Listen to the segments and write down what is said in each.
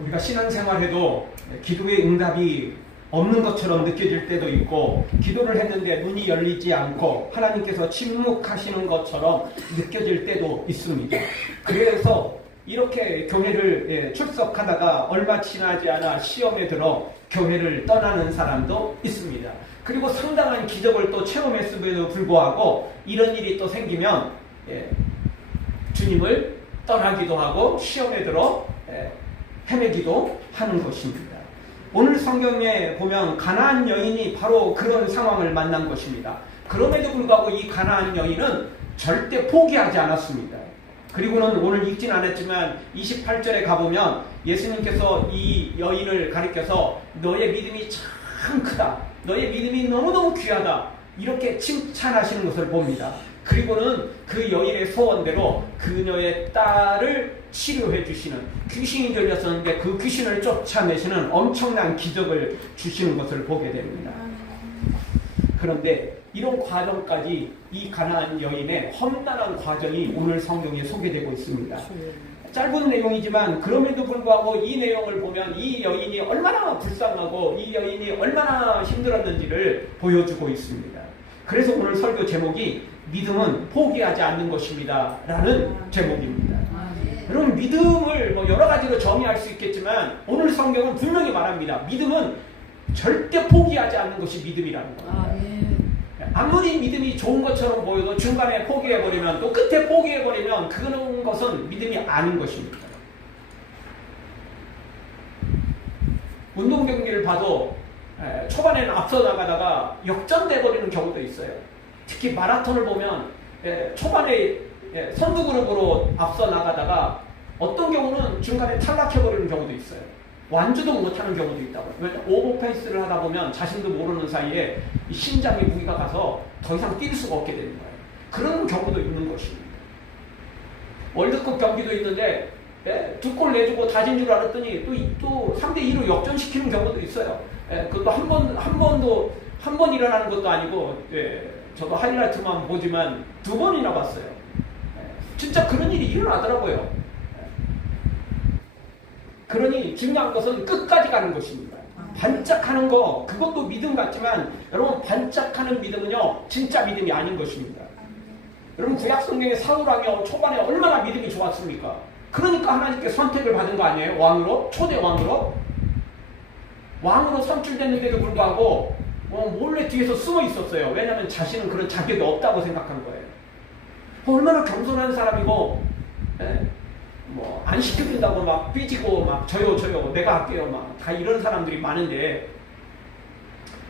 우리가 신앙생활해도 기도의 응답이 없는 것처럼 느껴질 때도 있고, 기도를 했는데 문이 열리지 않고 하나님께서 침묵하시는 것처럼 느껴질 때도 있습니다. 그래서 이렇게 교회를 출석하다가 얼마 지나지 않아 시험에 들어 교회를 떠나는 사람도 있습니다. 그리고 상당한 기적을 또 체험했음에도 불구하고 이런 일이 또 생기면 주님을 떠나기도 하고 시험에 들어 헤매기도 하는 것입니다. 오늘 성경에 보면 가나안 여인이 바로 그런 상황을 만난 것입니다. 그럼에도 불구하고 이 가나안 여인은 절대 포기하지 않았습니다. 그리고는 오늘 읽진 않았지만 28절에 가보면 예수님께서 이 여인을 가리켜서 너의 믿음이 참 크다, 너의 믿음이 너무너무 귀하다, 이렇게 칭찬하시는 것을 봅니다. 그리고는 그 여인의 소원대로 그녀의 딸을 치료해 주시는, 귀신이 들렸었는데 그 귀신을 쫓아내시는 엄청난 기적을 주시는 것을 보게 됩니다. 그런데 이런 과정까지 이 가나안 여인의 험난한 과정이 오늘 성경에 소개되고 있습니다. 짧은 내용이지만 그럼에도 불구하고 이 내용을 보면 이 여인이 얼마나 불쌍하고 이 여인이 얼마나 힘들었는지를 보여주고 있습니다. 그래서 오늘 설교 제목이 믿음은 포기하지 않는 것입니다 라는 제목입니다. 여러분, 믿음을 여러 가지로 정의할 수 있겠지만 오늘 성경은 분명히 말합니다. 믿음은 절대 포기하지 않는 것이 믿음이라는 겁니다. 아무리 믿음이 좋은 것처럼 보여도 중간에 포기해버리면, 또 끝에 포기해버리면 그런 것은 믿음이 아닌 것입니다. 운동 경기를 봐도 초반에는 앞서 나가다가 역전돼버리는 경우도 있어요. 특히 마라톤을 보면 초반에 선두 그룹으로 앞서 나가다가 어떤 경우는 중간에 탈락해버리는 경우도 있어요. 완주도 못하는 경우도 있다고. 오버페이스를 하다 보면 자신도 모르는 사이에 심장에 무기가 가서 더 이상 뛸 수가 없게 되는 거예요. 그런 경우도 있는 것입니다. 월드컵 경기도 있는데 2골 내주고 다진 줄 알았더니 또 3대2로 역전시키는 경우도 있어요. 그것도 한 번 일어나는 것도 아니고, 저도 하이라이트만 보지만 2번이나 봤어요. 진짜 그런 일이 일어나더라고요. 그러니 중요한 것은 끝까지 가는 것입니다. 반짝하는 거, 그것도 믿음 같지만 여러분, 반짝하는 믿음은요 진짜 믿음이 아닌 것입니다. 여러분, 구약성경의 사울왕이 초반에 얼마나 믿음이 좋았습니까? 그러니까 하나님께 선택을 받은 거 아니에요? 왕으로? 초대 왕으로 선출됐는데도 불구하고 몰래 뒤에서 숨어 있었어요. 왜냐하면 자신은 그런 자격이 없다고 생각한 거예요. 얼마나 겸손한 사람이고, 안 시켜준다고 막 삐지고 막 저요 내가 할게요 막 다 이런 사람들이 많은데,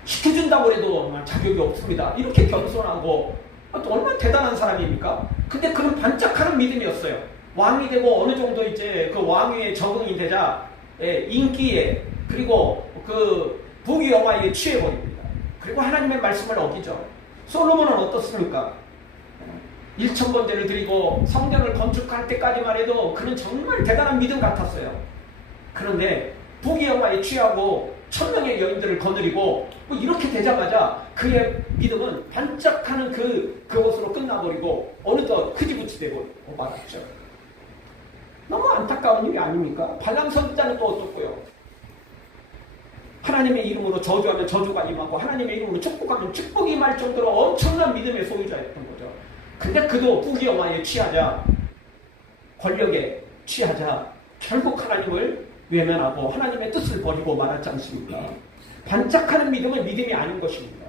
시켜준다고 해도 자격이 없습니다, 이렇게 겸손하고 또 얼마나 대단한 사람입니까? 근데 그런 반짝하는 믿음이었어요. 왕이 되고 어느 정도 이제 그 왕위에 적응이 되자 인기에, 그리고 그 부귀영화에 취해버립니다. 그리고 하나님의 말씀을 어기죠. 솔로몬은 어떻습니까? 1,000번제를 드리고 성전을 건축할 때까지만 해도 그는 정말 대단한 믿음 같았어요. 그런데 부귀영화에 취하고 1,000명의 여인들을 거느리고 이렇게 되자마자 그의 믿음은 반짝하는 그것으로 끝나버리고 어느덧 흐지부지 되고 말았죠. 너무 안타까운 일이 아닙니까? 발람 선지자는 또 어떻고요? 하나님의 이름으로 저주하면 저주가 임하고 하나님의 이름으로 축복하면 축복이 임할 정도로 엄청난 믿음의 소유자였던 거죠. 근데 그도 부귀영화에 취하자, 권력에 취하자 결국 하나님을 외면하고 하나님의 뜻을 버리고 말았지 않습니까? 반짝하는 믿음은 믿음이 아닌 것입니다.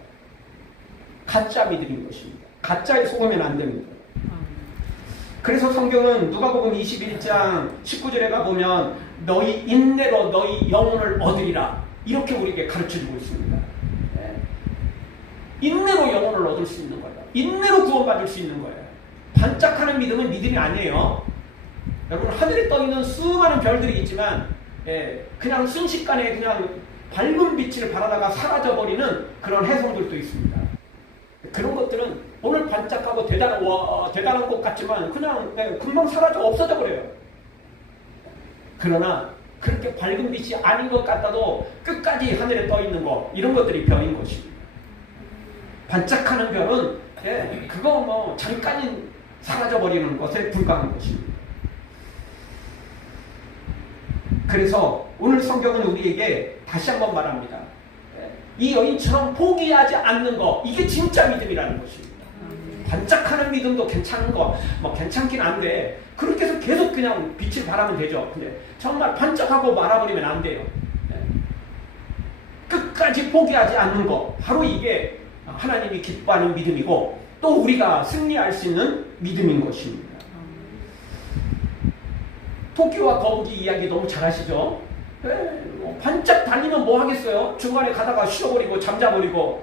가짜 믿음인 것입니다. 가짜에 속으면 안 됩니다. 그래서 성경은 누가복음 21장 19절에 가보면 너희 인내로 너희 영혼을 얻으리라, 이렇게 우리에게 가르쳐주고 있습니다. 인내로 영혼을 얻을 수 있는 거예요. 인내로 구원받을 수 있는 거예요. 반짝하는 믿음은 믿음이 아니에요. 여러분, 하늘에 떠있는 수많은 별들이 있지만 그냥 순식간에 그냥 밝은 빛을 바라다가 사라져버리는 그런 혜성들도 있습니다. 그런 것들은 오늘 반짝하고 대단한 것 같지만 그냥 금방 사라져 없어져 버려요. 그러나 그렇게 밝은 빛이 아닌 것 같아도 끝까지 하늘에 떠있는 것, 이런 것들이 별인 것입니다. 반짝하는 별은 그거 잠깐 사라져버리는 것에 불과한 것입니다. 그래서 오늘 성경은 우리에게 다시 한번 말합니다. 이 여인처럼 포기하지 않는 거, 이게 진짜 믿음이라는 것입니다. 반짝하는 믿음도 괜찮은 거, 뭐 괜찮긴 한데 그렇게 해서 계속 그냥 빛을 발하면 되죠. 근데 정말 반짝하고 말아버리면 안 돼요. 끝까지 포기하지 않는 거, 바로 이게 하나님이 기뻐하는 믿음이고 또 우리가 승리할 수 있는 믿음인 것입니다. 토끼와 거북이 이야기 너무 잘하시죠? 반짝 달리면 뭐 하겠어요? 중간에 가다가 쉬어버리고 잠자버리고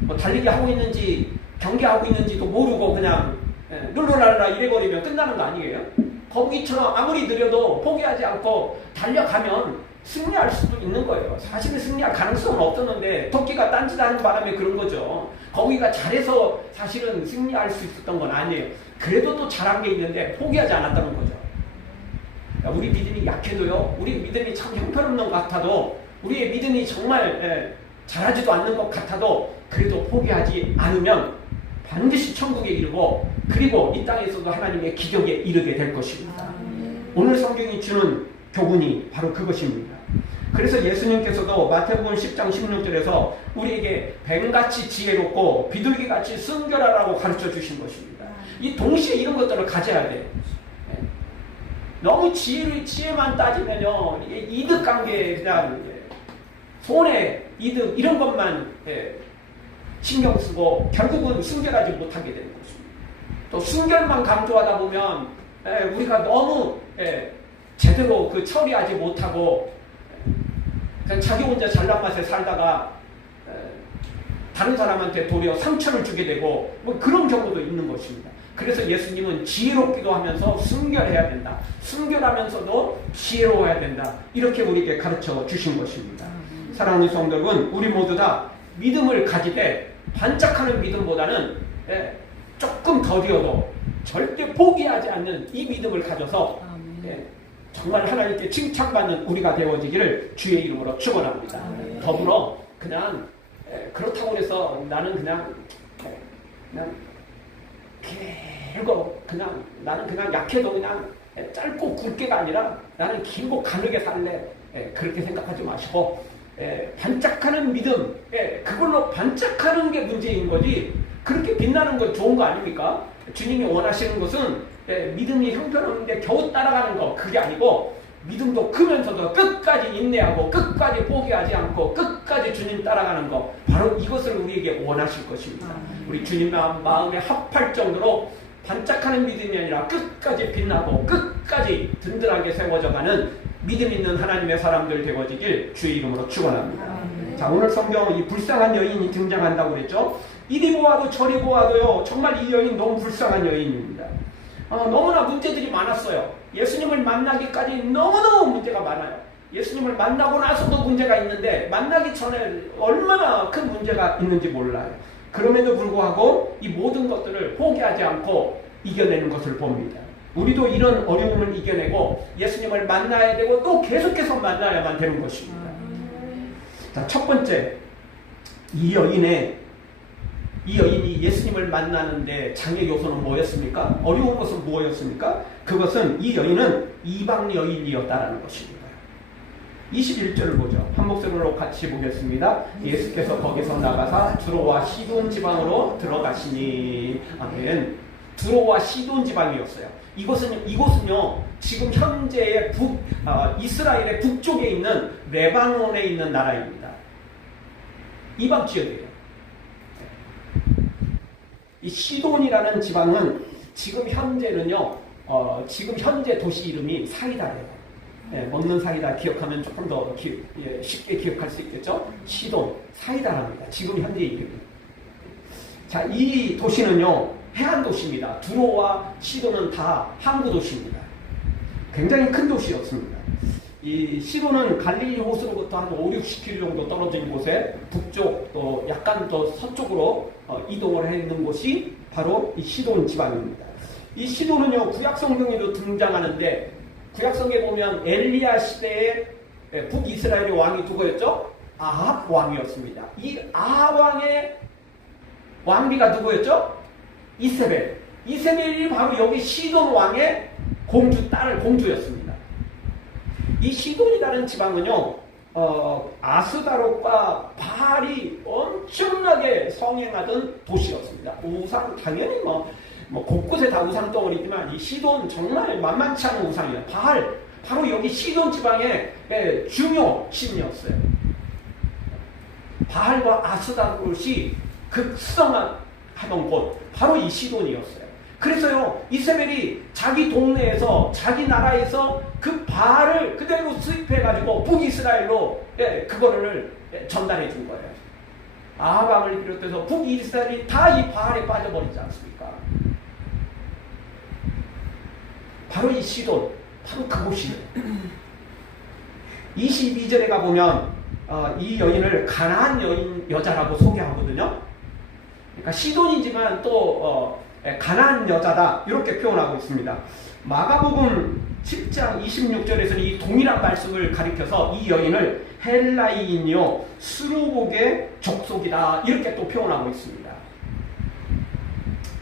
뭐 달리기 하고 있는지 경기하고 있는지도 모르고 그냥 룰루랄라 이래버리면 끝나는 거 아니에요? 거북이처럼 아무리 느려도 포기하지 않고 달려가면 승리할 수도 있는 거예요. 사실은 승리할 가능성은 없었는데 토끼가 딴짓하는 바람에 그런 거죠. 거북이가 잘해서 사실은 승리할 수 있었던 건 아니에요. 그래도 또 잘한 게 있는데 포기하지 않았다는 거죠. 우리 믿음이 약해도요, 우리 믿음이 참 형편없는 것 같아도, 우리의 믿음이 정말 잘하지도 않는 것 같아도 그래도 포기하지 않으면 반드시 천국에 이르고 그리고 이 땅에서도 하나님의 기적에 이르게 될 것입니다. 오늘 성경이 주는 교훈이 바로 그것입니다. 그래서 예수님께서도 마태복음 10장 16절에서 우리에게 뱀같이 지혜롭고 비둘기같이 순결하라고 가르쳐 주신 것입니다. 이 동시에 이런 것들을 가져야 돼요. 너무 지혜만 따지면요, 이게 이득 관계, 그냥 손해, 이득 이런 것만 신경 쓰고 결국은 순결하지 못하게 되는 것입니다. 또 순결만 강조하다 보면 우리가 너무 제대로 그 처리하지 못하고 그냥 자기 혼자 잘난 맛에 살다가 다른 사람한테 도리어 상처를 주게 되고 뭐 그런 경우도 있는 것입니다. 그래서 예수님은 지혜롭기도 하면서 순결해야 된다. 순결하면서도 지혜로워야 된다. 이렇게 우리에게 가르쳐 주신 것입니다. 사랑하는 성도 여러분, 우리 모두 다 믿음을 가지되 반짝하는 믿음보다는 조금 더디어도 절대 포기하지 않는 이 믿음을 가져서 정말 하나님께 칭찬받는 우리가 되어지기를 주의 이름으로 축원합니다. 더불어 그냥 그렇다고 해서 나는 그냥 길고 그냥 나는 그냥 약해도 그냥 짧고 굵게가 아니라 나는 길고 가늘게 살래. 그렇게 생각하지 마시고 반짝하는 믿음, 그걸로 반짝하는 게 문제인 거지 그렇게 빛나는 건 좋은 거 아닙니까? 주님이 원하시는 것은 믿음이 형편없는데 겨우 따라가는 거, 그게 아니고 믿음도 크면서도 끝까지 인내하고 끝까지 포기하지 않고 끝까지 주님 따라가는 거, 바로 이것을 우리에게 원하실 것입니다. 우리 주님 마음에 합할 정도로 반짝하는 믿음이 아니라 끝까지 빛나고 끝까지 든든하게 세워져가는 믿음 있는 하나님의 사람들 되어지길 주의 이름으로 축원합니다. 자, 오늘 성경 이 불쌍한 여인이 등장한다고 그랬죠. 이리 보아도 저리 보아도요, 정말 이 여인 너무 불쌍한 여인입니다. 너무나 문제들이 많았어요. 예수님을 만나기까지 너무너무 문제가 많아요. 예수님을 만나고 나서도 문제가 있는데 만나기 전에 얼마나 큰 문제가 있는지 몰라요. 그럼에도 불구하고 이 모든 것들을 포기하지 않고 이겨내는 것을 봅니다. 우리도 이런 어려움을 이겨내고 예수님을 만나야 되고 또 계속해서 만나야만 되는 것입니다. 자, 첫 번째, 이 여인이 예수님을 만나는데 장애 요소는 뭐였습니까? 어려운 것은 무엇이었습니까? 그것은 이 여인은 이방 여인이었다라는 것입니다. 21절을 보죠. 한 목소리로 같이 보겠습니다. 예수께서 거기서 나가사 두로와 시돈 지방으로 들어가시니. 아멘. 두로와 시돈 지방이었어요. 이곳은요 지금 현재의 이스라엘의 북쪽에 있는 레바논에 있는 나라입니다. 이방 지역이에요. 이 시돈이라는 지방은 지금 현재는요, 지금 현재 도시 이름이 사이다예요. 먹는 사이다 기억하면 조금 더 쉽게 기억할 수 있겠죠? 시돈, 사이다랍니다. 지금 현재 이름이. 자, 이 도시는요, 해안 도시입니다. 두로와 시돈은 다 항구 도시입니다. 굉장히 큰 도시였습니다. 이 시돈은 갈릴리 호수로부터 한 5-60km 정도 떨어진 곳에 북쪽 또 약간 더 서쪽으로 이동을 해 있는 곳이 바로 이 시돈 지방입니다. 이 시돈은요 구약 성경에도 등장하는데 구약 성경에 보면 엘리야 시대에 북이스라엘의 왕이 누구였죠? 아합 왕이었습니다. 이 아합 왕의 왕비가 누구였죠? 이세벨. 이세벨이 바로 여기 시돈 왕의 공주였습니다. 이 시돈이라는 지방은요, 아스다롯과 바알이 엄청나게 성행하던 도시였습니다. 우상, 당연히 뭐 곳곳에 다 우상 덩어리지만 이 시돈 정말 만만치 않은 우상이에요. 바알, 바로 여기 시돈 지방의 중요 신이었어요. 바알과 아스다롯이 극성하던 곳, 바로 이 시돈이었어요. 그래서요, 이세벨이 자기 동네에서, 자기 나라에서 그 바알을 그대로 수입해가지고 북이스라엘로 그거를 전달해 준 거예요. 아합을 비롯해서 북이스라엘이 다 이 바알에 빠져버리지 않습니까? 바로 이 시돈, 바로 그곳이에요. 22절에 가보면 이 여인을 가나안 여자라고 소개하거든요. 그러니까 시돈이지만 또 가나안 여자다 이렇게 표현하고 있습니다. 마가복음 7장 26절에서는 이 동일한 말씀을 가리켜서 이 여인을 헬라인이요 스루복의 족속이다 이렇게 또 표현하고 있습니다.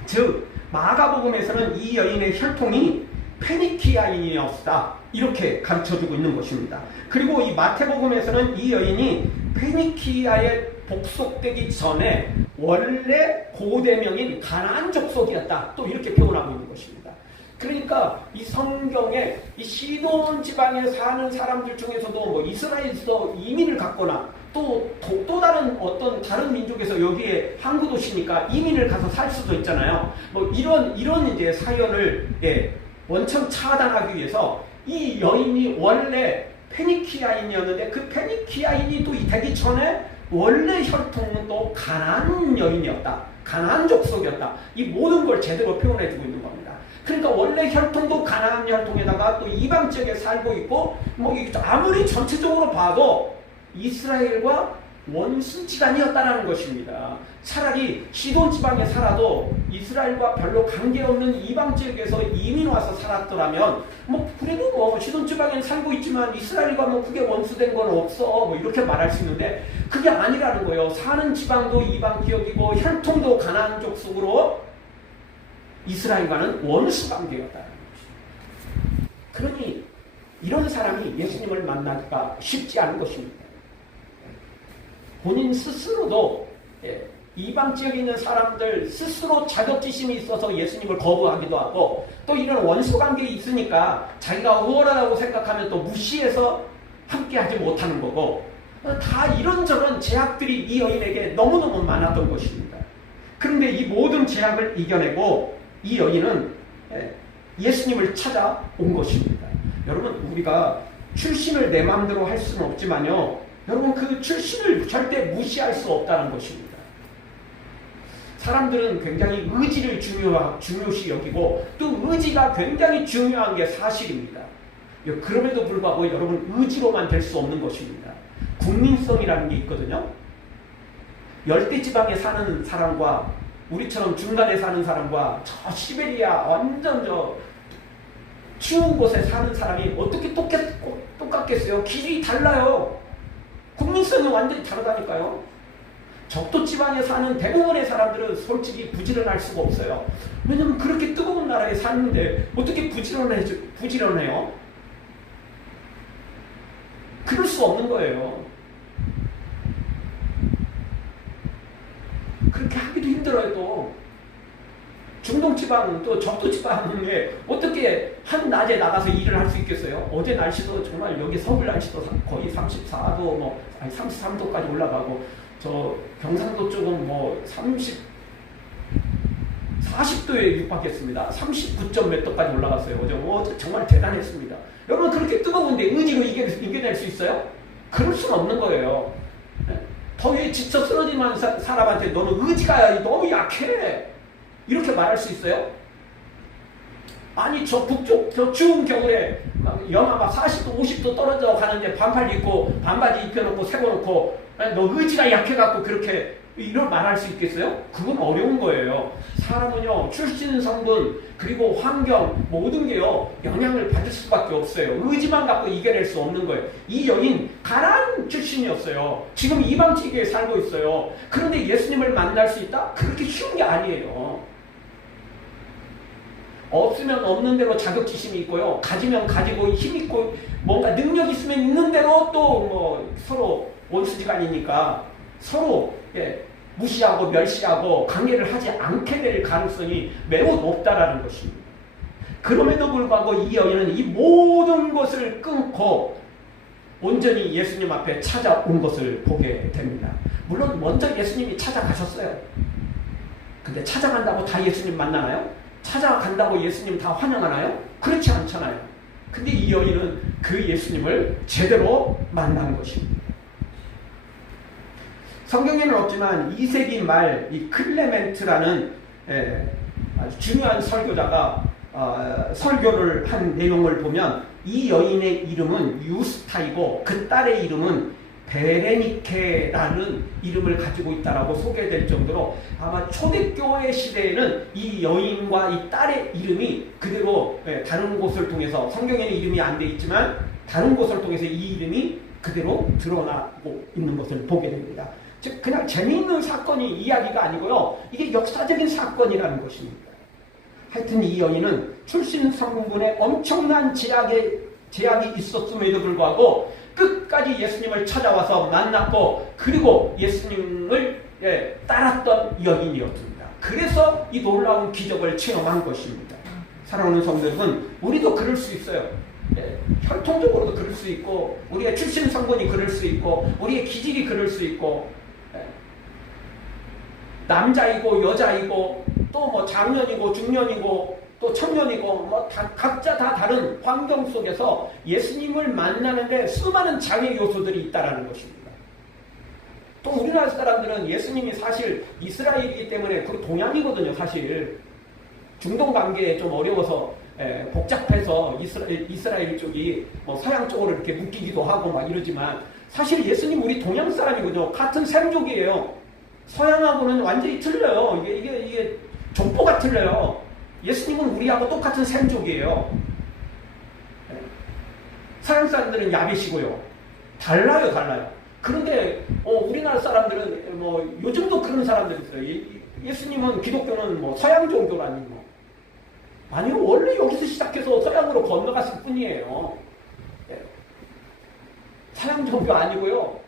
즉 마가복음에서는 이 여인의 혈통이 페니키아인이었다 이렇게 가르쳐주고 있는 것입니다. 그리고 이 마태복음에서는 이 여인이 페니키아에 복속되기 전에 원래 고대명인 가나안 족속이었다 또 이렇게 표현하고 있는 것입니다. 그러니까 이 성경에 이 시돈 지방에 사는 사람들 중에서도 뭐 이스라엘에서 이민을 갔거나 또 다른 어떤 다른 민족에서 여기에 항구 도시니까 이민을 가서 살 수도 있잖아요. 뭐 이런 이제 사연을 원천 차단하기 위해서 이 여인이 원래 페니키아인이었는데 그 페니키아인이 또 되기 전에 원래 혈통은 또 가나안 여인이었다. 가나안 족속이었다. 이 모든 걸 제대로 표현해주고 있는 겁니다. 그러니까 원래 혈통도 가나안 혈통에다가 또 이방 지역에 살고 있고 뭐 아무리 전체적으로 봐도 이스라엘과 원수지간이었다라는 것입니다. 차라리 시돈 지방에 살아도 이스라엘과 별로 관계없는 이방 지역에서 이민 와서 살았더라면 뭐 그래도 뭐 시돈 지방에 살고 있지만 이스라엘과 뭐 그게 원수된 건 없어 뭐 이렇게 말할 수 있는데 그게 아니라는 거예요. 사는 지방도 이방 지역이고 혈통도 가나안 족속으로 이스라엘과는 원수 관계였다는 것입니다. 그러니 이런 사람이 예수님을 만나기가 쉽지 않은 것입니다. 본인 스스로도 이방 지역에 있는 사람들 스스로 자격지심이 있어서 예수님을 거부하기도 하고 또 이런 원수관계에 있으니까 자기가 우월하다고 생각하면 또 무시해서 함께하지 못하는 거고 다 이런저런 제약들이 이 여인에게 너무너무 많았던 것입니다. 그런데 이 모든 제약을 이겨내고 이 여인은 예수님을 찾아온 것입니다. 여러분 우리가 출신을 내 마음대로 할 수는 없지만요. 여러분 그 출신을 절대 무시할 수 없다는 것입니다. 사람들은 굉장히 의지를 중요시 여기고 또 의지가 굉장히 중요한 게 사실입니다. 그럼에도 불구하고 여러분 의지로만 될 수 없는 것입니다. 국민성이라는 게 있거든요. 열대지방에 사는 사람과 우리처럼 중간에 사는 사람과 저 시베리아 완전 저 추운 곳에 사는 사람이 어떻게 똑같겠어요? 기질이 달라요. 국민성이 완전히 다르다니까요. 적도 지방에 사는 대부분의 사람들은 솔직히 부지런할 수가 없어요. 왜냐면 그렇게 뜨거운 나라에 사는데 어떻게 부지런해요? 그럴 수 없는 거예요. 그렇게 하기도 힘들어요. 또 중동지방 또 적도지방에 어떻게 한 낮에 나가서 일을 할 수 있겠어요? 어제 날씨도 정말 여기 서울 날씨도 거의 34도 33도까지 올라가고 저 경상도 쪽은 뭐 40도에 육박했습니다. 39점 몇 도까지 올라갔어요. 어제 정말 대단했습니다. 여러분 그렇게 뜨거운데 의지로 이겨낼 수 있어요? 그럴 수는 없는 거예요. 더위에 지쳐 쓰러지는 사람한테 너는 의지가 너무 약해 이렇게 말할 수 있어요? 아니 저 북쪽 저 추운 겨울에 영하 막 40도 50도 떨어져 가는데 반팔 입고 반바지 입혀놓고 세워놓고 너 의지가 약해갖고 그렇게 이런 말할 수 있겠어요? 그건 어려운 거예요. 사람은요 출신 성분 그리고 환경 모든 게요 영향을 받을 수밖에 없어요. 의지만 갖고 이겨낼 수 없는 거예요. 이 여인 가나안 출신이었어요. 지금 이방 지역에 살고 있어요. 그런데 예수님을 만날 수 있다? 그렇게 쉬운 게 아니에요. 없으면 없는 대로 자격지심이 있고요. 가지면 가지고 힘 있고 뭔가 능력 있으면 있는 대로 또 뭐 서로 원수지간이니까 서로 무시하고 멸시하고 관계를 하지 않게 될 가능성이 매우 높다라는 것입니다. 그럼에도 불구하고 이 여인은 이 모든 것을 끊고 온전히 예수님 앞에 찾아온 것을 보게 됩니다. 물론 먼저 예수님이 찾아가셨어요. 근데 찾아간다고 다 예수님 만나나요? 찾아간다고 예수님 다 환영하나요? 그렇지 않잖아요. 근데 이 여인은 그 예수님을 제대로 만난 것입니다. 성경에는 없지만 2세기 말 이 클레멘트라는 아주 중요한 설교자가 설교를 한 내용을 보면 이 여인의 이름은 유스타이고 그 딸의 이름은 베레니케라는 이름을 가지고 있다라고 소개될 정도로 아마 초대교회 시대에는 이 여인과 이 딸의 이름이 그대로 다른 곳을 통해서 성경에는 이름이 안 돼 있지만 다른 곳을 통해서 이 이름이 그대로 드러나고 있는 것을 보게 됩니다. 즉 그냥 재미있는 사건이 이야기가 아니고요. 이게 역사적인 사건이라는 것입니다. 하여튼 이 여인은 출신 성분에 엄청난 제약이 있었음에도 불구하고 끝까지 예수님을 찾아와서 만났고 그리고 예수님을 따랐던 여인이었습니다. 그래서 이 놀라운 기적을 체험한 것입니다. 사랑하는 성도 여러분, 우리도 그럴 수 있어요. 혈통적으로도 그럴 수 있고 우리의 출신 성분이 그럴 수 있고 우리의 기질이 그럴 수 있고 남자이고 여자이고 또 뭐 장년이고 중년이고 또 청년이고 뭐 각자 다 다른 환경 속에서 예수님을 만나는데 수많은 장애 요소들이 있다라는 것입니다. 또 우리나라 사람들은 예수님이 사실 이스라엘이기 때문에 그 동양이거든요. 사실 중동 관계에 좀 어려워서 복잡해서 이스라엘 쪽이 뭐 서양 쪽으로 이렇게 묶이기도 하고 막 이러지만 사실 예수님 우리 동양 사람이거든요. 같은 샘족이에요. 서양하고는 완전히 틀려요. 이게 족보가 틀려요. 예수님은 우리하고 똑같은 샘족이에요. 서양 사람들은 야벳이고요. 달라요. 그런데 우리나라 사람들은 뭐 요즘도 그런 사람들이 있어요. 예수님은 기독교는 뭐 서양 종교라니 뭐. 아니요, 원래 여기서 시작해서 서양으로 건너갔을 뿐이에요. 서양 종교 아니고요.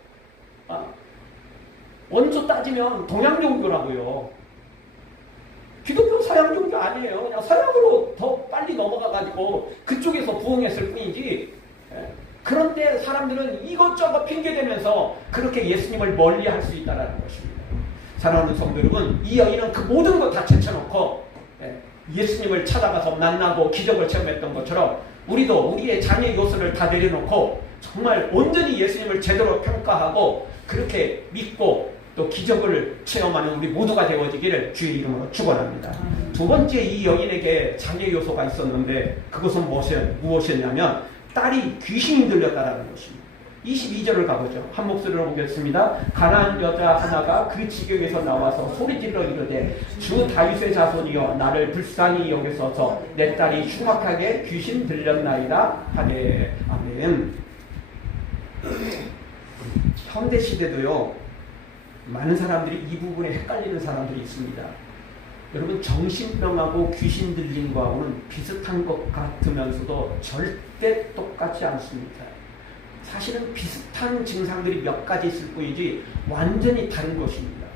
원조 따지면 동양 종교라고요. 기독교 서양 종교 아니에요. 그냥 서양으로 더 빨리 넘어가가지고 그쪽에서 부흥했을 뿐이지. 그런데 사람들은 이것저것 핑계대면서 그렇게 예수님을 멀리할 수 있다는 것입니다. 사랑하는 성도 여러분, 이 여인은 그 모든 것 다 제쳐놓고 예수님을 찾아가서 만나고 기적을 체험했던 것처럼 우리도 우리의 장애 요소를 다 내려놓고 정말 온전히 예수님을 제대로 평가하고 그렇게 믿고 또 기적을 체험하는 우리 모두가 되어지기를 주의 이름으로 축원합니다. 두 번째, 이 여인에게 장애 요소가 있었는데 그것은 무엇이었냐면 딸이 귀신이 들렸다라는 것입니다. 22절을 가보죠. 한 목소리로 보겠습니다. 가난한 여자 하나가 그 지경에서 나와서 소리질러 이르되 주 다윗의 자손이여 나를 불쌍히 여기소서 내 딸이 흉악하게 귀신 들렸나이다 하되. 아멘. 현대시대도요 많은 사람들이 이 부분에 헷갈리는 사람들이 있습니다. 여러분, 정신병하고 귀신 들린 거하고는 비슷한 것 같으면서도 절대 똑같지 않습니다. 사실은 비슷한 증상들이 몇 가지 있을 뿐이지 완전히 다른 것입니다.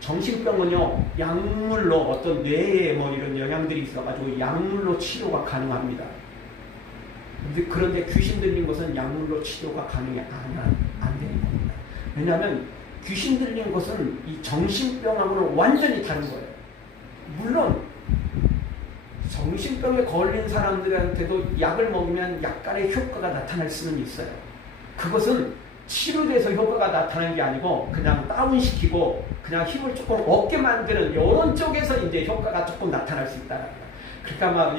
정신병은요 약물로 어떤 뇌에 뭐 이런 영향들이 있어가지고 약물로 치료가 가능합니다. 그런데 귀신 들린 것은 약물로 치료가 가능이 안 되는 겁니다. 왜냐하면 귀신 들린 것은 이 정신병하고는 완전히 다른 거예요. 물론 정신병에 걸린 사람들한테도 약을 먹으면 약간의 효과가 나타날 수는 있어요. 그것은 치료돼서 효과가 나타나는 게 아니고 그냥 다운시키고 그냥 힘을 조금 얻게 만드는 이런 쪽에서 이제 효과가 조금 나타날 수 있다. 그러니까 막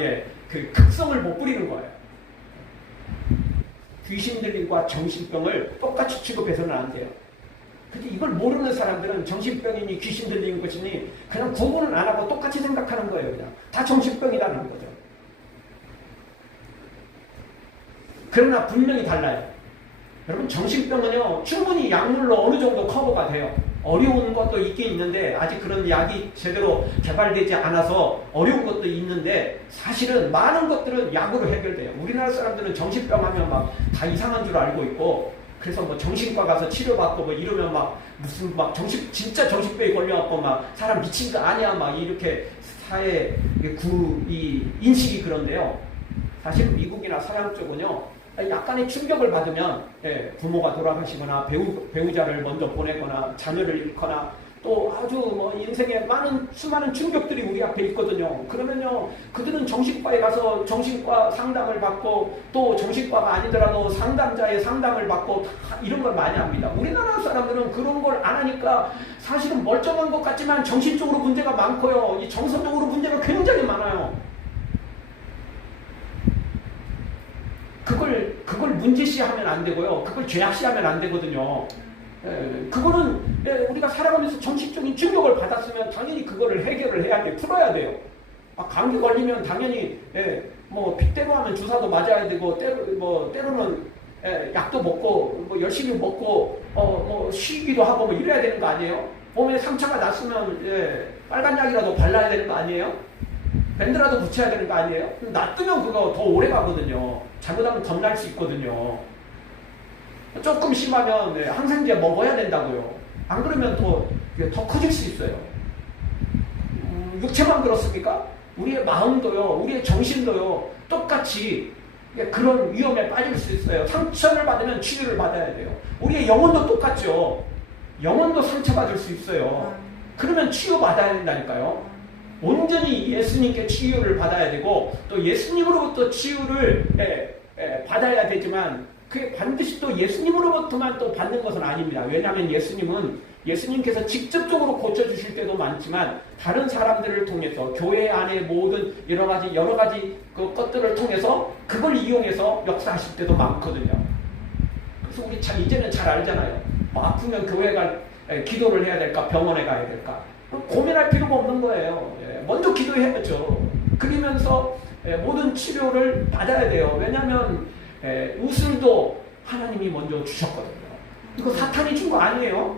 그 극성을 못 부리는 거예요. 귀신 들림과 정신병을 똑같이 취급해서는 안 돼요. 근데 이걸 모르는 사람들은 정신병이니 귀신 들린 것이니 그냥 구분을 안 하고 똑같이 생각하는 거예요. 그냥 다 정신병이라는 거죠. 그러나 분명히 달라요. 여러분, 정신병은요 충분히 약물로 어느 정도 커버가 돼요. 어려운 것도 있긴 있는데 아직 그런 약이 제대로 개발되지 않아서 어려운 것도 있는데 사실은 많은 것들은 약으로 해결돼요. 우리나라 사람들은 정신병 하면 막 다 이상한 줄 알고 있고 그래서 뭐 정신과 가서 치료받고 뭐 이러면 막 무슨 막 진짜 정신병이 걸려갖고 막 사람 미친 거 아니야 막 이렇게 사회 이 인식이 그런데요. 사실 미국이나 서양 쪽은요. 약간의 충격을 받으면 부모가 돌아가시거나 배우자를 먼저 보내거나 자녀를 잃거나 또 아주 뭐 인생에 수많은 충격들이 우리 앞에 있거든요. 그러면요 그들은 정신과에 가서 정신과 상담을 받고 또 정신과가 아니더라도 상담자의 상담을 받고 다 이런 걸 많이 합니다. 우리나라 사람들은 그런 걸 안 하니까 사실은 멀쩡한 것 같지만 정신적으로 문제가 많고요. 이 정서적으로 문제가 굉장히 많아요. 그걸 문제시하면 안 되고요. 그걸 죄악시하면 안 되거든요. 그거는 우리가 살아가면서 정신적인 충격을 받았으면 당연히 그거를 해결을 해야 돼. 풀어야 돼요. 감기 걸리면 당연히 뭐 핏대로 하면 주사도 맞아야 되고 때로는 약도 먹고 뭐 열심히 먹고 뭐 쉬기도 하고 뭐 이래야 되는 거 아니에요? 몸에 상처가 났으면 빨간 약이라도 발라야 되는 거 아니에요? 밴드라도 붙여야 되는 거 아니에요? 놔두면 그거 더 오래 가거든요. 잘못하면 덧날 수 있거든요. 조금 심하면 항생제 먹어야 된다고요. 안 그러면 더 커질 수 있어요. 육체만 그렇습니까? 우리의 마음도요, 우리의 정신도요, 똑같이 그런 위험에 빠질 수 있어요. 상처를 받으면 치료를 받아야 돼요. 우리의 영혼도 똑같죠. 영혼도 상처받을 수 있어요. 그러면 치유받아야 된다니까요. 온전히 예수님께 치유를 받아야 되고 또 예수님으로부터 치유를 받아야 되지만 그게 반드시 또 예수님으로부터만 또 받는 것은 아닙니다. 왜냐하면 예수님께서 직접적으로 고쳐주실 때도 많지만 다른 사람들을 통해서 교회 안에 모든 여러 가지 그 것들을 통해서 그걸 이용해서 역사하실 때도 많거든요. 그래서 우리 이제는 잘 알잖아요. 아프면 교회 기도를 해야 될까 병원에 가야 될까 고민할 필요가 없는 거예요. 먼저 기도해야죠. 그러면서 모든 치료를 받아야 돼요. 왜냐하면 우슬도 하나님이 먼저 주셨거든요. 이거 사탄이 준 거 아니에요.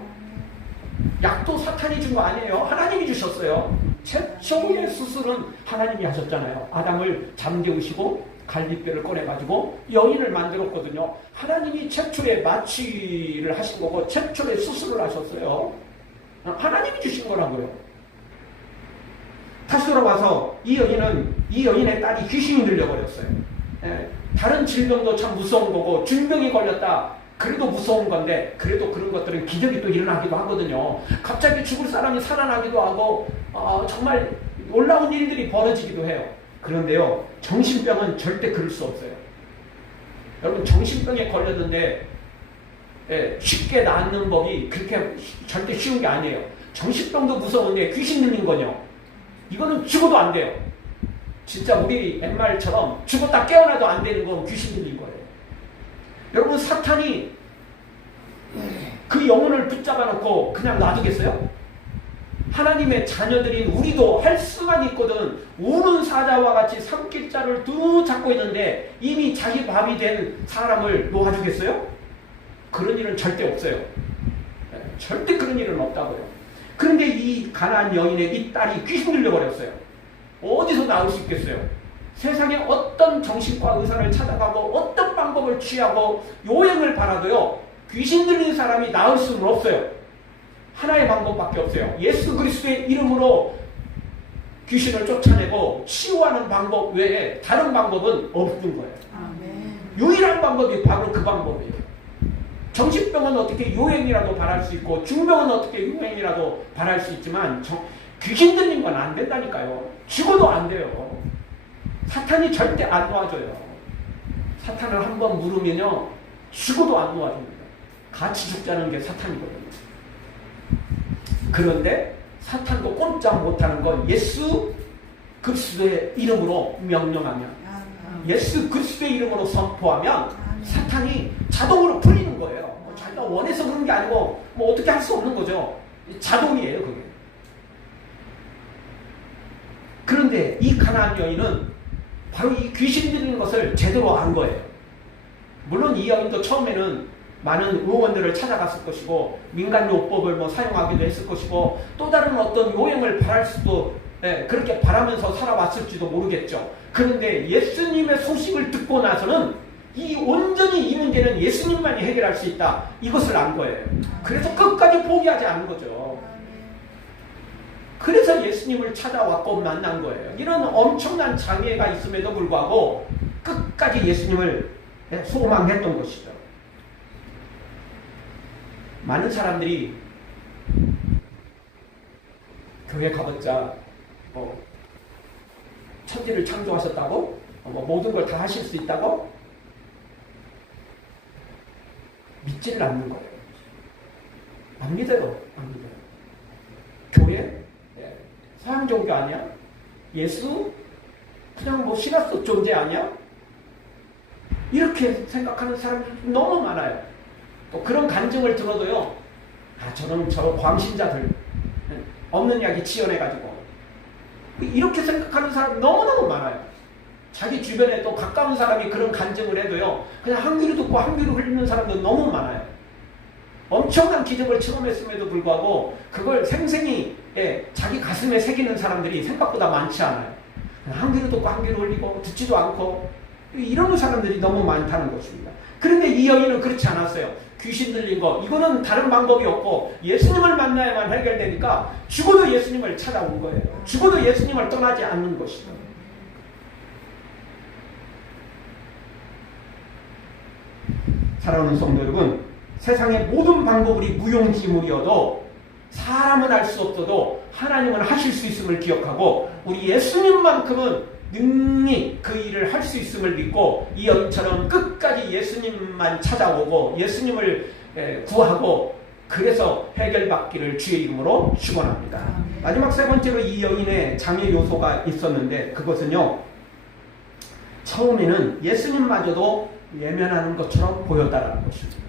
약도 사탄이 준 거 아니에요. 하나님이 주셨어요. 최초의 수술은 하나님이 하셨잖아요. 아담을 잠재우시고 갈비뼈를 꺼내가지고 여인을 만들었거든요. 하나님이 최초의 마취를 하신 거고 최초의 수술을 하셨어요. 하나님이 주신 거라고요. 다시 돌아와서 이 여인의 딸이 귀신이 들려버렸어요. 다른 질병도 참 무서운 거고 중병이 걸렸다. 그래도 무서운 건데 그래도 그런 것들은 기적이 또 일어나기도 하거든요. 갑자기 죽을 사람이 살아나기도 하고 정말 놀라운 일들이 벌어지기도 해요. 그런데요. 정신병은 절대 그럴 수 없어요. 여러분 정신병에 걸렸는데 쉽게 낫는 법이 그렇게 절대 쉬운 게 아니에요. 정신병도 무서운데 귀신 들린 거요. 이거는 죽어도 안 돼요. 진짜 우리 옛말처럼 죽었다 깨어나도 안 되는 건 귀신 들린 거예요. 여러분 사탄이 그 영혼을 붙잡아 놓고 그냥 놔두겠어요? 하나님의 자녀들인 우리도 할 수만 있거든. 우는 사자와 같이 삼킬자를 두 잡고 있는데 이미 자기 밥이 된 사람을 놓아주겠어요? 그런 일은 절대 없어요. 절대 그런 일은 없다고요. 그런데 이 가나안 여인의 이 딸이 귀신 들려버렸어요. 어디서 나올 수 있겠어요? 세상에 어떤 정신과 의사를 찾아가고 어떤 방법을 취하고 요행을 바라도요. 귀신 들린 사람이 나을 수는 없어요. 하나의 방법밖에 없어요. 예수 그리스도의 이름으로 귀신을 쫓아내고 치유하는 방법 외에 다른 방법은 없는 거예요. 아멘. 유일한 방법이 바로 그 방법이에요. 정신병은 어떻게 요행이라도 바랄 수 있고 중병은 어떻게 요행이라도 바랄 수 있지만 귀신 들린 건 안 된다니까요. 죽어도 안 돼요. 사탄이 절대 안 놓아줘요. 사탄을 한번 물으면요. 죽어도 안 놓아줍니다. 같이 죽자는 게 사탄이거든요. 그런데 사탄도 꼼짝 못하는 건 예수 그리스도의 이름으로 명령하면 예수 그리스도의 이름으로 선포하면 사탄이 자동으로 풀리는 거예요. 자기가 원해서 그런 게 아니고 뭐 어떻게 할 수 없는 거죠. 자동이에요 그게. 그런데 이 가나안 여인은 바로 이 귀신 들리는 것을 제대로 안 거예요. 물론 이 여인도 처음에는 많은 의원들을 찾아갔을 것이고 민간요법을 뭐 사용하기도 했을 것이고 또 다른 어떤 요행을 바랄 수도 그렇게 바라면서 살아왔을지도 모르겠죠. 그런데 예수님의 소식을 듣고 나서는 온전히 이 문제는 예수님만이 해결할 수 있다. 이것을 안 거예요. 그래서 끝까지 포기하지 않은 거죠. 그래서 예수님을 찾아왔고 만난 거예요. 이런 엄청난 장애가 있음에도 불구하고 끝까지 예수님을 소망했던 것이죠. 많은 사람들이 교회 가봤자 천지를 창조하셨다고? 모든 걸 다 하실 수 있다고? 믿지를 않는 거예요. 안 믿어요. 안 믿어요. 교회? 서양 종교 아니야? 예수? 그냥 뭐 신화 속 존재 아니야? 이렇게 생각하는 사람들이 너무 많아요. 또 그런 간증을 들어도요, 저는 저 광신자들 없는 이야기 지어내가지고 이렇게 생각하는 사람이 너무너무 많아요. 자기 주변에 또 가까운 사람이 그런 간증을 해도요, 그냥 한 귀로 듣고 한 귀로 흘리는 사람도 너무 많아요. 엄청난 기적을 체험했음에도 불구하고 그걸 생생히 자기 가슴에 새기는 사람들이 생각보다 많지 않아요. 한 귀로 듣고 한 귀로 흘리고 듣지도 않고 이러는 사람들이 너무 많다는 것입니다. 그런데 이 여인은 그렇지 않았어요. 귀신 들린 거 이거는 다른 방법이 없고 예수님을 만나야만 해결되니까 죽어도 예수님을 찾아온 거예요. 죽어도 예수님을 떠나지 않는 것이죠. 사랑하는 성도 여러분, 세상의 모든 방법이 무용지물이어도 사람은 알 수 없어도 하나님은 하실 수 있음을 기억하고 우리 예수님만큼은 능히 그 일을 할 수 있음을 믿고 이 여인처럼 끝까지 예수님만 찾아오고 예수님을 구하고 그래서 해결받기를 주의 이름으로 축원합니다. 마지막 세 번째로 이 여인의 장애 요소가 있었는데 그것은요, 처음에는 예수님마저도 예면하는 것처럼 보였다라는 것입니다.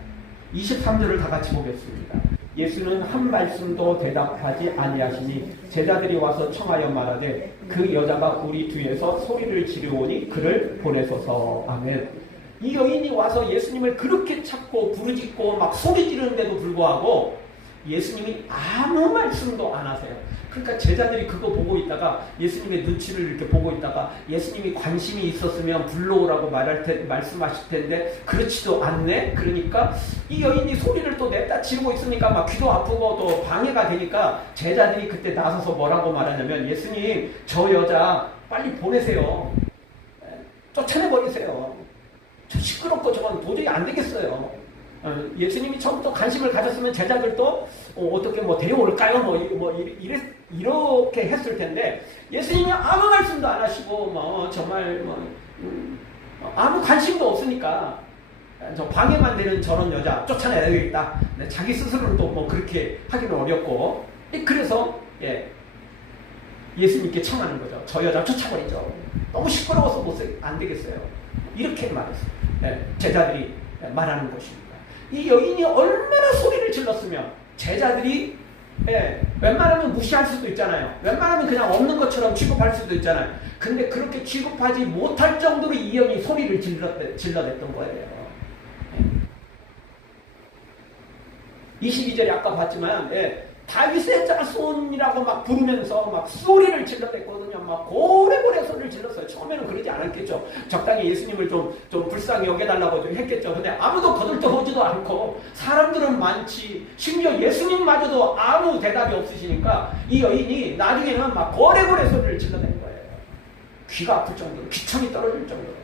23절을 다 같이 보겠습니다. 예수는 한 말씀도 대답하지 아니하시니 제자들이 와서 청하여 말하되 그 여자가 우리 뒤에서 소리를 지르오니 그를 보내소서. 아멘. 이 여인이 와서 예수님을 그렇게 찾고 부르짖고 막 소리 지르는데도 불구하고 예수님이 아무 말씀도 안 하세요. 그러니까 제자들이 그거 보고 있다가 예수님의 눈치를 이렇게 보고 있다가 예수님이 관심이 있었으면 불러오라고 말씀하실 텐데 그렇지도 않네. 그러니까 이 여인이 소리를 또 냈다 지르고 있으니까 막 귀도 아프고 또 방해가 되니까 제자들이 그때 나서서 뭐라고 말하냐면 예수님 저 여자 빨리 보내세요. 쫓아내버리세요. 저 시끄럽고 저건 도저히 안 되겠어요. 예수님이 처음부터 관심을 가졌으면 제자들도 어떻게 뭐 데려올까요? 이렇게 했을 텐데 예수님이 아무 말씀도 안 하시고 정말 아무 관심도 없으니까 저 방해만 되는 저런 여자 쫓아내야 되겠다. 자기 스스로는 또 그렇게 하기는 어렵고 그래서 예수님께 청하는 거죠. 저 여자 쫓아버리죠. 너무 시끄러워서 안 되겠어요. 이렇게 말했어요. 제자들이 말하는 것입니다. 이 여인이 얼마나 소리를 질렀으면 제자들이 웬만하면 무시할 수도 있잖아요. 웬만하면 그냥 없는 것처럼 취급할 수도 있잖아요. 근데 그렇게 취급하지 못할 정도로 이 여인이 소리를 질러댔던 거예요. 22절에 아까 봤지만 다윗의 자손이라고 막 부르면서 막 소리를 질러댔거든요. 막 고래고래 소리를 질렀어요. 처음에는 그러지 않았겠죠. 적당히 예수님을 좀 불쌍히 여겨달라고 좀 했겠죠. 근데 아무도 거들떠보지도 않고 사람들은 많지 심지어 예수님마저도 아무 대답이 없으시니까 이 여인이 나중에는 막 고래고래 소리를 질러댄 거예요. 귀가 아플 정도로 귀청이 떨어질 정도로.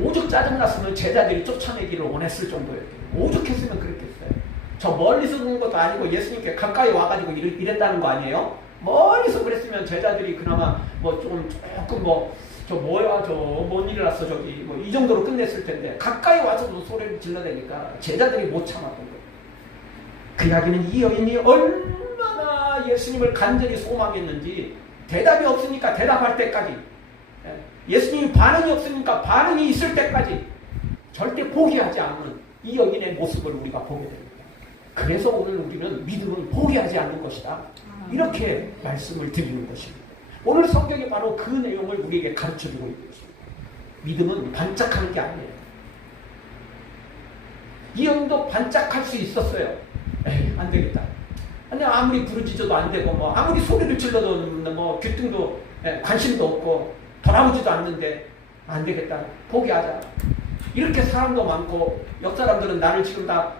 오죽 짜증났으면 제자들이 쫓아내기를 원했을 정도였대요. 오죽했으면 그랬겠어요. 저 멀리서 그런 것도 아니고 예수님께 가까이 와가지고 이랬다는 거 아니에요? 멀리서 그랬으면 제자들이 그나마 조금 저 뭐야 저 뭔 일이 났어 저기 이 정도로 끝냈을 텐데 가까이 와서도 소리를 질러대니까 제자들이 못 참았던 거예요. 그 이야기는 이 여인이 얼마나 예수님을 간절히 소망했는지 대답이 없으니까 대답할 때까지 예수님이 반응이 없으니까 반응이 있을 때까지 절대 포기하지 않는 이 여인의 모습을 우리가 보게 됩니다. 그래서 오늘 우리는 믿음은 포기하지 않는 것이다. 이렇게 말씀을 드리는 것입니다. 오늘 성경이 바로 그 내용을 우리에게 가르쳐주고 있는 것입니다. 믿음은 반짝하는 게 아니에요. 이 여인도 반짝할 수 있었어요. 에이, 안 되겠다. 아니, 아무리 부르짖어도 안 되고, 뭐, 아무리 소리를 질러도, 뭐, 귀등도, 관심도 없고, 돌아오지도 않는데, 안 되겠다. 포기하자. 이렇게 사람도 많고, 옆 사람들은 나를 지금 다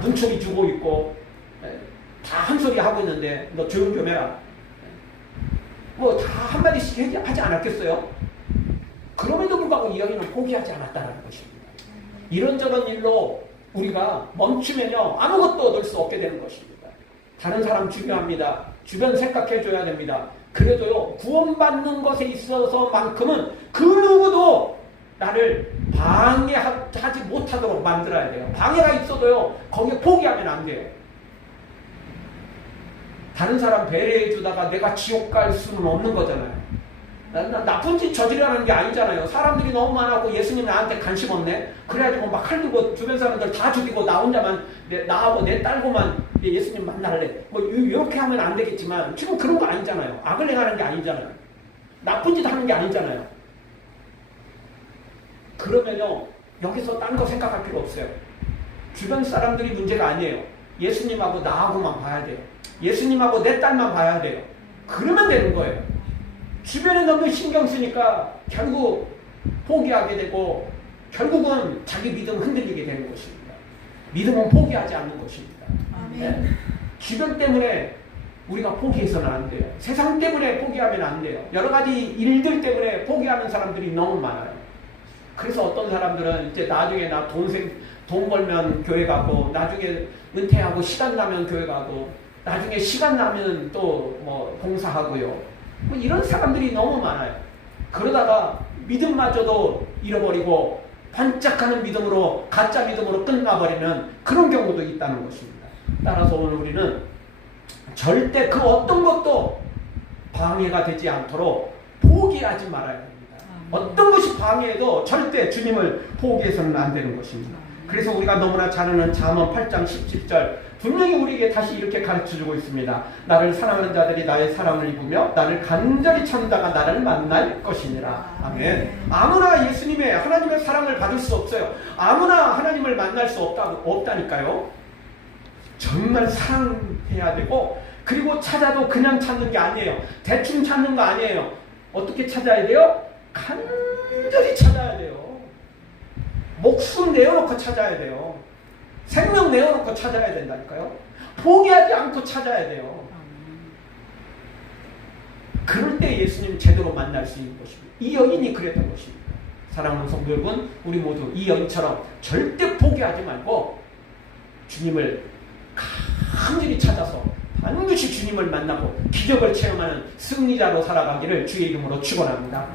눈초리 주고 있고, 다 한 소리 하고 있는데, 너 조용 좀 해라. 뭐, 다 한마디씩 하지 않았겠어요? 그럼에도 불구하고 이 여인은 포기하지 않았다는 것입니다. 이런저런 일로 우리가 멈추면요, 아무것도 얻을 수 없게 되는 것입니다. 다른 사람 중요합니다. 주변 생각해줘야 됩니다. 그래도요, 구원받는 것에 있어서만큼은 그 누구도 나를 방해하지 못하도록 만들어야 돼요. 방해가 있어도요, 거기에 포기하면 안 돼요. 다른 사람 배려해주다가 내가 지옥 갈 수는 없는 거잖아요. 나쁜 짓 저지르라는 게 아니잖아요. 사람들이 너무 많아고 예수님 나한테 관심 없네. 그래가지고 막 칼들고 주변 사람들 다 죽이고 나 혼자만, 나하고 내 딸고만 예수님 만날래. 뭐 이렇게 하면 안 되겠지만 지금 그런 거 아니잖아요. 악을 행하는 게 아니잖아요. 나쁜 짓 하는 게 아니잖아요. 그러면요, 여기서 딴 거 생각할 필요 없어요. 주변 사람들이 문제가 아니에요. 예수님하고 나하고만 봐야 돼요. 예수님하고 내 딸만 봐야 돼요. 그러면 되는 거예요. 주변에 너무 신경 쓰니까 결국 포기하게 되고 결국은 자기 믿음 흔들리게 되는 것입니다. 믿음은 포기하지 않는 것입니다. 네? 주변 때문에 우리가 포기해서는 안 돼요. 세상 때문에 포기하면 안 돼요. 여러 가지 일들 때문에 포기하는 사람들이 너무 많아요. 그래서 어떤 사람들은 이제 나중에 나 돈 벌면 교회 가고, 나중에 은퇴하고 시간 나면 교회 가고, 나중에 시간 나면 또 뭐 봉사하고요. 뭐 이런 사람들이 너무 많아요. 그러다가 믿음마저도 잃어버리고 반짝하는 믿음으로, 가짜 믿음으로 끝나버리는 그런 경우도 있다는 것입니다. 따라서 오늘 우리는 절대 그 어떤 것도 방해가 되지 않도록 포기하지 말아야 됩니다. 어떤 것이 방해해도 절대 주님을 포기해서는 안 되는 것입니다. 그래서 우리가 너무나 잘 아는 잠언 8장 17절, 분명히 우리에게 다시 이렇게 가르쳐주고 있습니다. 나를 사랑하는 자들이 나의 사랑을 입으며 나를 간절히 찾는 자가 나를 만날 것이니라. 아멘. 아무나 예수님의, 하나님의 사랑을 받을 수 없어요. 아무나 하나님을 만날 수 없다니까요. 정말 사랑해야 되고, 그리고 찾아도 그냥 찾는 게 아니에요. 대충 찾는 거 아니에요. 어떻게 찾아야 돼요? 간절히 찾아야 돼요. 목숨 내어놓고 찾아야 돼요. 생명 내어놓고 찾아야 된다니까요. 포기하지 않고 찾아야 돼요. 그럴 때 예수님 제대로 만날 수 있는 것입니다. 이 여인이 그랬던 것입니다. 사랑하는 성도 여러분, 우리 모두 이 여인처럼 절대 포기하지 말고 주님을 간절히 찾아서 반드시 주님을 만나고 기적을 체험하는 승리자로 살아가기를 주의 이름으로 축원합니다.